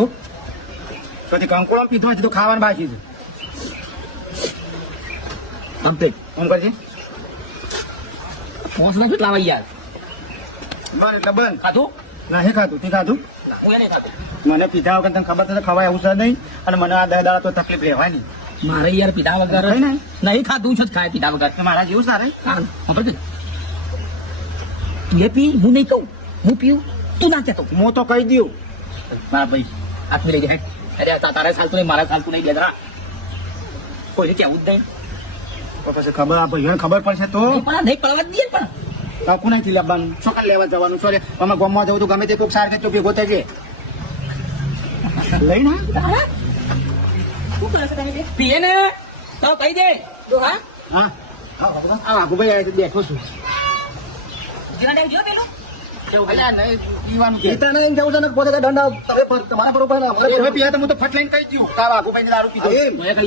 પીધો તો કંકોળો પીધો છે તો ખાવાનું બાકી છે કમ્પ્લીટ એમ કરજે પહોંચના કેટલા વાગ્યા યાર બંધ એટલે બંધ ખાધું નહીં ખાધું તે ખાધું હું એને ખાધું મને પીધા વગર તને ખબર છે ખવાય એવું છે નહીં અને મને આ 10 દાડા તો તકલીફ રહેવાની મારે યાર પીધા વગર કઈ નહીં નહીં ખાધું છે જ ખાય પીધા વગર મારા જેવું સારે ખબર છે તું એ પી હું નહીં કહું હું પીવું તું ના કહેતો હું તો કહી દઉં મારા ભાઈ હાથમાં લઈ જાય અરે તારે ચાલતું નહીં મારા ચાલતું નહીં બે જરા કોઈ કેવું જ નહીં તો પછી ખબર આ ભાઈઓને ખબર પડશે તો નહીં પડવા જ દઈએ પણ કાકુ નથી લાવવાનું ચોકન લેવા જવાનું સોરે અમે ગામમાં જવું તો ગમે તે કોઈક સાર કે તો ભેગો થઈ લઈને શું કરે છે તમે પીએ ને તો કહી દે હા હા આ વાઘુભાઈ બેઠો છું પીવાનું છે નહીં જવું છે ને પોતે દંડ તમારા બરોબર પીવા તો હું તો ફટ લઈને કહી દઉં તારા વાઘુભાઈ દારૂ પીધો કહી દે